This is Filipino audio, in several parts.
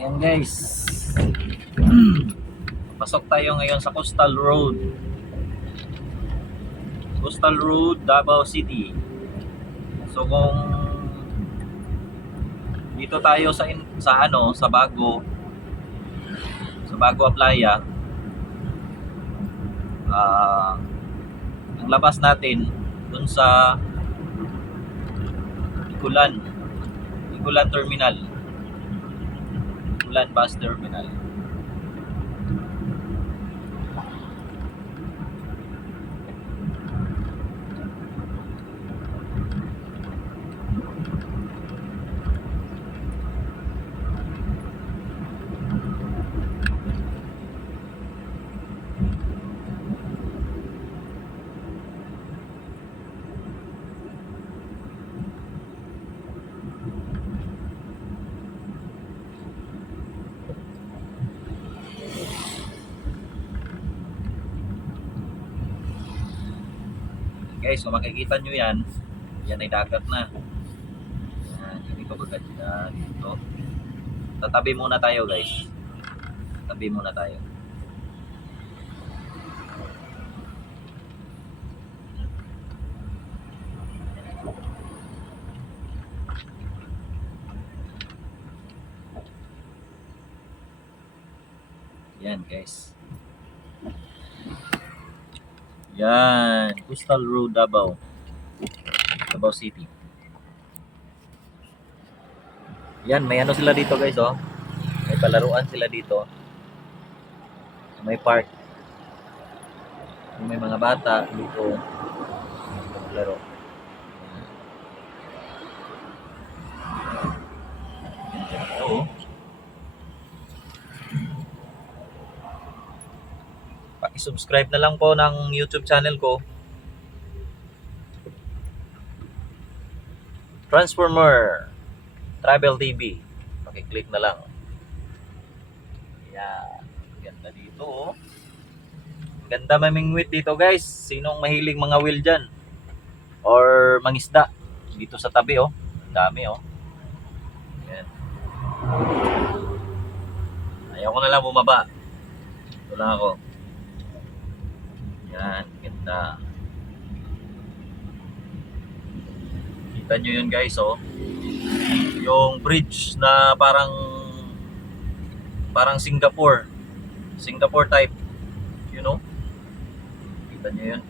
Ayan guys. Pasok tayo ngayon sa Coastal Road. Coastal Road, Davao City. So kung dito tayo sa Bago Playa, ang labas natin dun sa Ikulan Terminal. Ikulan Bus Terminal. Guys, kung makikita nyo yan ay dagat na. Yan, hindi ko bagad dito. Tatabi muna tayo guys. Tatabi muna tayo. Yan guys. Yan, Coastal Road, Davao City. Yan, may ano sila dito guys, oh. May palaruan sila dito. May park. May mga bata dito maglaro. Oo. Paki-subscribe na lang po ng YouTube channel ko. Transformer Travel TV. Paki-click na lang. Yan. Ganda dito, oh. Ganda mamingwit dito, guys. Sinong mahilig mga whale dyan? Or mangisda? Dito sa tabi, oh. Ang dami, oh. Yan. Ayaw ko na lang bumaba. Ito lang ako. Yan. Ganda. Kita nyo yun, guys, oh. Yung bridge na parang Singapore type, you know. Kita nyo yun.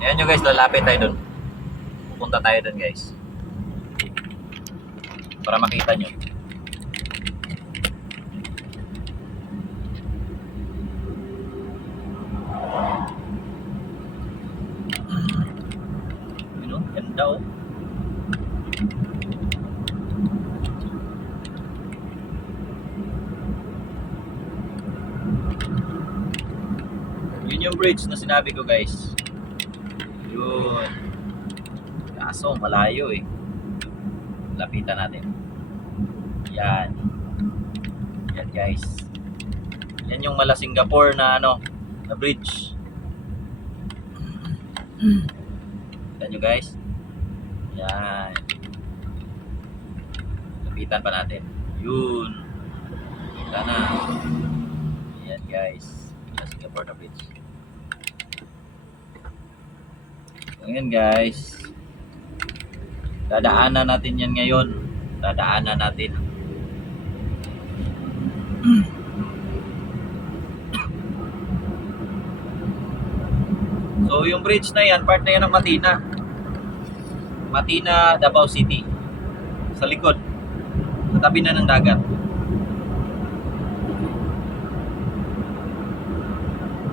Ayan nyo guys, lalapit tayo dun. Pupunta tayo dun guys, para makita nyo. You know, ganda, oh. Yun yung bridge na sinabi ko guys. Yun. Kaso malayo eh. Lapitan natin. Yan. Yan guys. Yan yung mala Singapore na na bridge. Yan nyo guys. Yan. Lapitan pa natin. Yun. Kita na. Yan guys. Singapore na bridge. Ngayon guys, dadaanan natin yan ngayon. Dadaanan natin. So yung bridge na yan, part na yan ng Matina, Davao City. Sa likod. Sa tabi na ng dagat.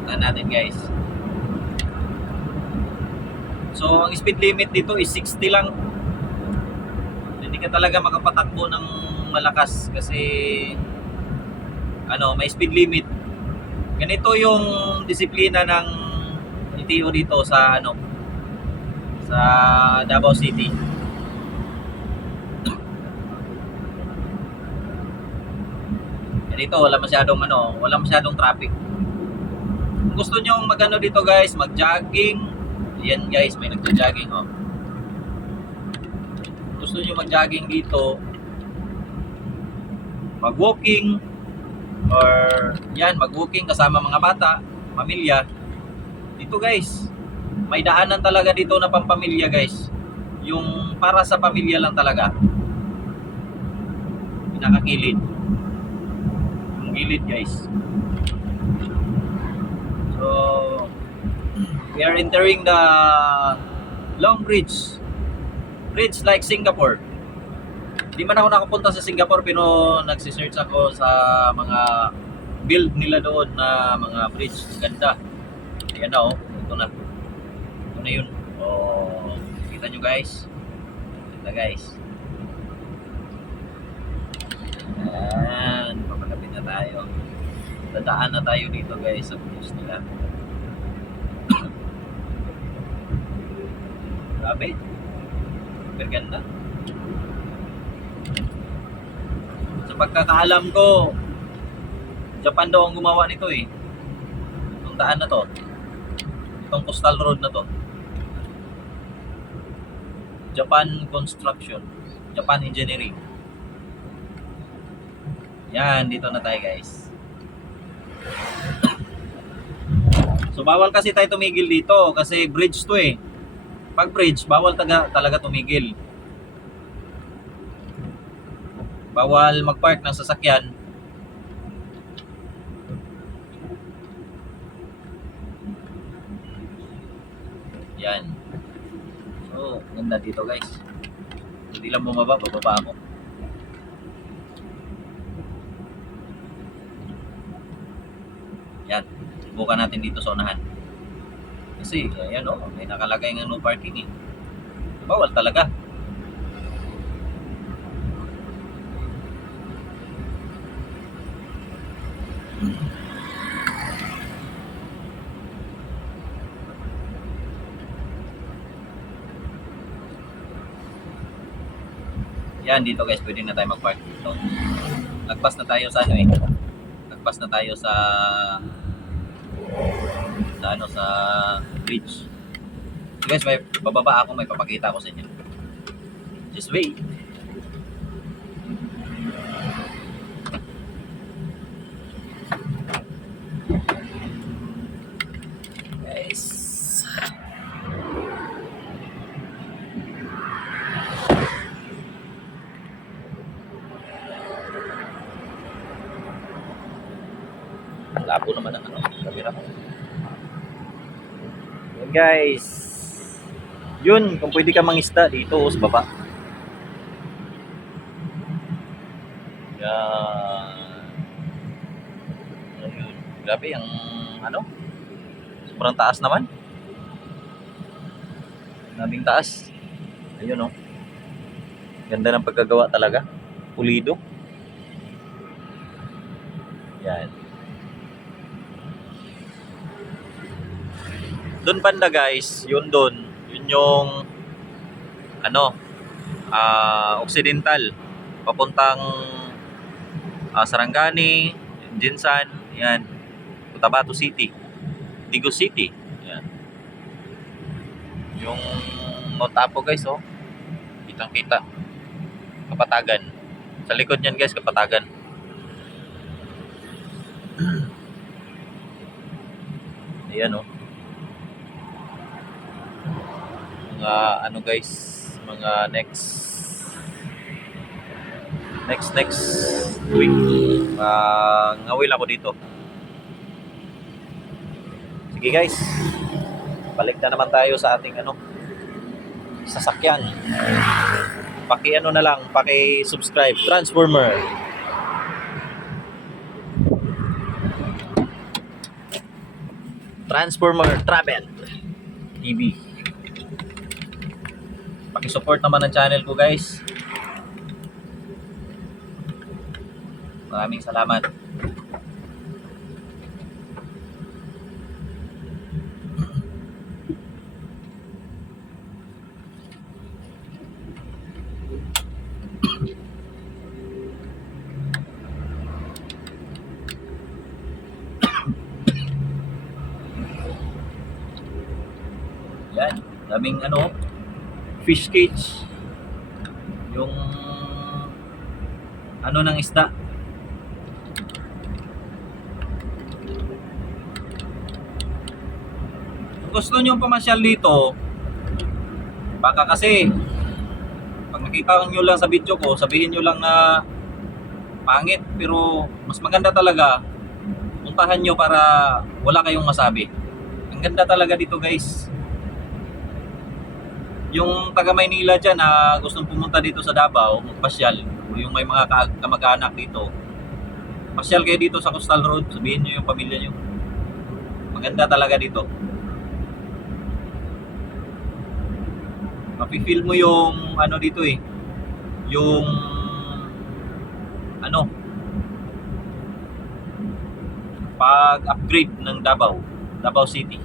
Tingnan natin guys. So, ang speed limit dito is 60 lang. Hindi ka talaga makapatakbo ng malakas kasi may speed limit. Ganito yung disiplina ng LTO dito sa sa Davao City. Ganito wala masyadong traffic. Kung gusto niyo magano dito guys, mag-jogging. Yan guys, may nagja-jogging, oh. Gusto niyo mag-jogging dito, mag-walking, or yan, mag-walking kasama mga bata, pamilya. Dito guys, may daanan talaga dito na pampamilya guys. Yung para sa pamilya lang talaga. Pinakakilid. Yung gilid guys. So, we are entering the Long Bridge. Bridge like Singapore. Di man ako nakapunta sa Singapore, pero nagsisearch ako sa mga build nila doon na mga bridge. Ganda. Ayan na oh. Ito na. Ito na yun. Oh, kita nyo guys. Ganda guys. Ayan. Papalapit na tayo. Dadaan na tayo dito guys sa bridge nila. Grabe. Super ganda. Sa pagkakaalam ko, Japan daw ang gumawa nito eh. Itong daan na to. Itong coastal road na to. Japan Construction. Japan Engineering. Yan, dito na tayo guys. So bawal kasi tayo tumigil dito kasi bridge to eh. Pag bridge, bawal talaga tumigil. Bawal mag-park ng sasakyan. Yan. So, ganda dito guys. Hindi lang bumaba, bababa ako. Yan. Subukan natin dito sa unahan. Kasi, ayan o, may nakalagay ng no parking eh. Bawal talaga. Yan, dito guys, pwede na tayo mag-park dito. Nagpas na tayo sa ano eh. Nagpas na tayo sa sa bridge. So guys, may bababa ako, may papakita ako sa inyo. Just wait. Guys. Labo naman ang camera ko. Yan guys. Yun, kung pwede ka mangisda dito sa baba. Yan. Ayun. Grabe ang sobrang taas naman. Nabing taas. Ayun oh. Ganda ng pagkagawa talaga. Pulido. Yan. Doon banda guys, yun doon. Yun yung Occidental papuntang Sarangani, Jinsan, yan. Cotabato City, Tigo City. Yan. Yung Notapo guys oh. Kitang-kita. Kapatagan. Sa likod niyan guys, Kapatagan. Ayan oh. Mga guys, mga next week ngawil ako dito. Sige guys, balik na naman tayo sa ating sasakyan. Na lang, paki-subscribe Transformer Travel TV. Paki-support naman ang channel ko guys. Maraming salamat. Yan, daming fish cage. Yung ng isda. gusto nyo pumasyal dito, baka kasi pag nakita nyo lang sa video ko, sabihin nyo lang na pangit, pero mas maganda talaga puntahan nyo para wala kayong masabi. Ang ganda talaga dito guys. Yung taga Maynila dyan na gustong pumunta dito sa Davao, magpasyal, o yung may mga kamag-anak dito, pasyal kayo dito sa Coastal Road, sabihin nyo yung pamilya nyo. Maganda talaga dito. Mapifeel mo yung ano dito eh, yung ano, pag-upgrade ng Davao City.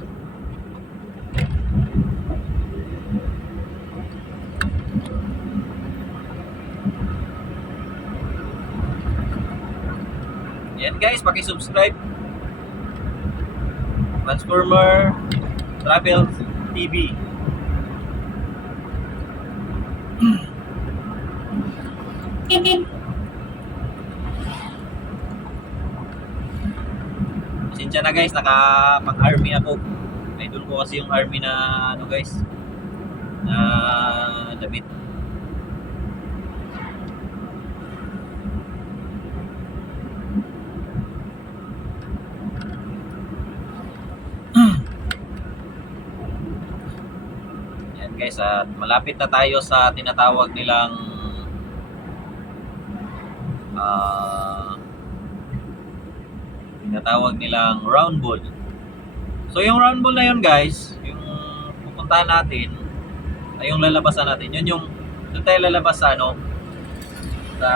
Yan guys, paki-subscribe. Transformer Travel TV. Pasensya na guys, nakapang-army ako. Idol ko kasi yung army na ano guys, na damit. Yan guys, at malapit na tayo sa tinatawag nilang round ball. So yung round ball na yun guys, yung pupuntahan natin, ay yung lalabasan natin, yun yung doon tayo lalabas sa ano, sa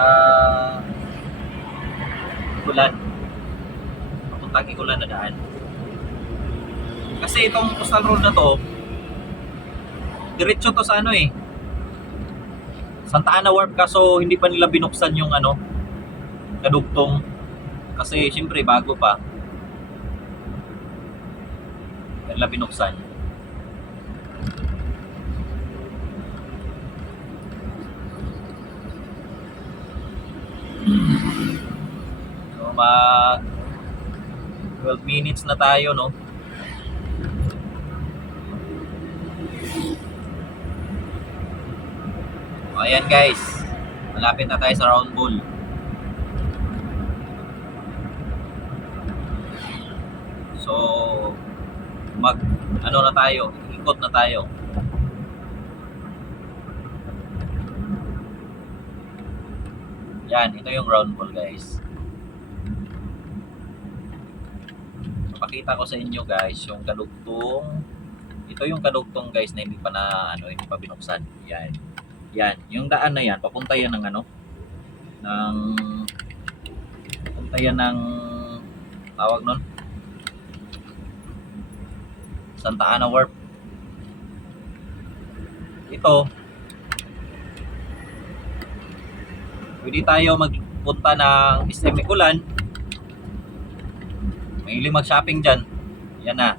Ikulan, papuntang Ikulan na daan. Kasi itong coastal road na to, diretso to sa ano eh, Santa Ana Warp, kaso hindi pa nila binuksan yung ano, kadugtong, kasi syempre bago pa nila binuksan. So mag 12 minutes na tayo, no? O, ayan guys, malapit na tayo sa round ball. So mag ano na tayo, ikot na tayo. Yan, ito yung round ball guys. Papakita ko sa inyo guys yung kadugtong. Ito yung kadugtong guys na hindi pa na ano, hindi pa binuksan. Yan. Yan, yung daan na yan, papunta yan ng ano, ng papunta yan ng tawag nun, Santa Ana Warp. Ito, pwede tayo magpunta ng SM Ikulan. Mahilig mag-shopping dyan. Yan na.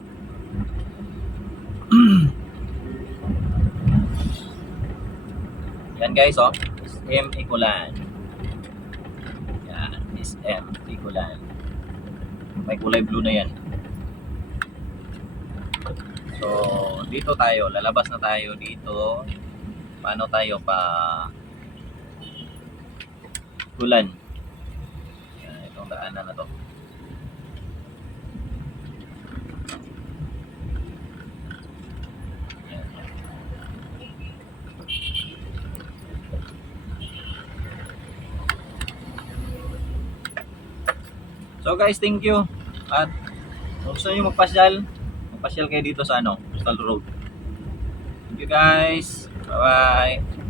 Yan guys, oh. SM Ikulan. Yan, SM Ikulan. May kulay blue na yan. So, dito tayo. Lalabas na tayo dito. Paano tayo pa Ikulan? Yan, itong daanan na to. Yan. So guys, thank you. At kung gusto nyo magpasyal kayo dito sa ano, Coastal Road. Thank you guys. Bye bye.